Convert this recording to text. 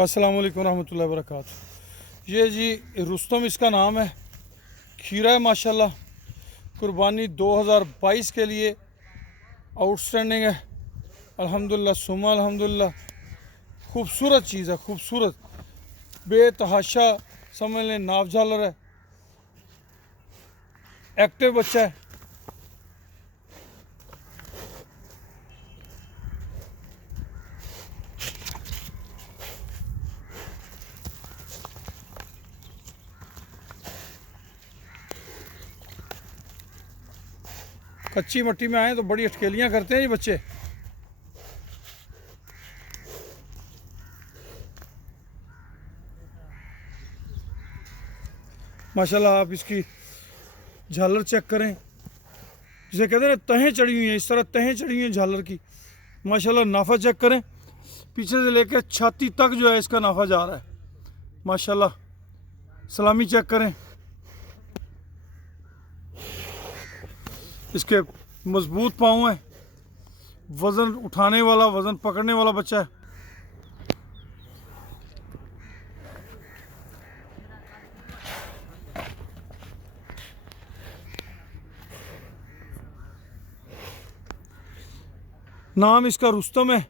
अस्सलाम वालेकुम रहमतुल्लाहि व बरकातुहू। ये जी रुस्तम इसका नाम है। खीरा है माशाल्लाह। कुर्बानी 2022 के लिए आउटस्टैंडिंग है अल्हम्दुलिल्लाह सुम्मा अल्हम्दुलिल्लाह। खूबसूरत चीज़ है, खूबसूरत बेतहाशा समझ लें। नाव झालर है, एक्टिव बच्चा है। कच्ची मट्टी में आए तो बड़ी अटकेलियाँ करते हैं ये बच्चे। माशाल्लाह आप इसकी झालर चेक करें, जिसे कहते हैं ना तहें चढ़ी हुई हैं, इस तरह तहें चढ़ी हुई हैं झालर की। माशाल्लाह नाफा चेक करें, पीछे से लेकर छाती तक जो है इसका नाफा जा रहा है माशाल्लाह। सलामी चेक करें, इसके मजबूत पाँव हैं, वज़न उठाने वाला वज़न पकड़ने वाला बच्चा है। नाम इसका रुस्तम है।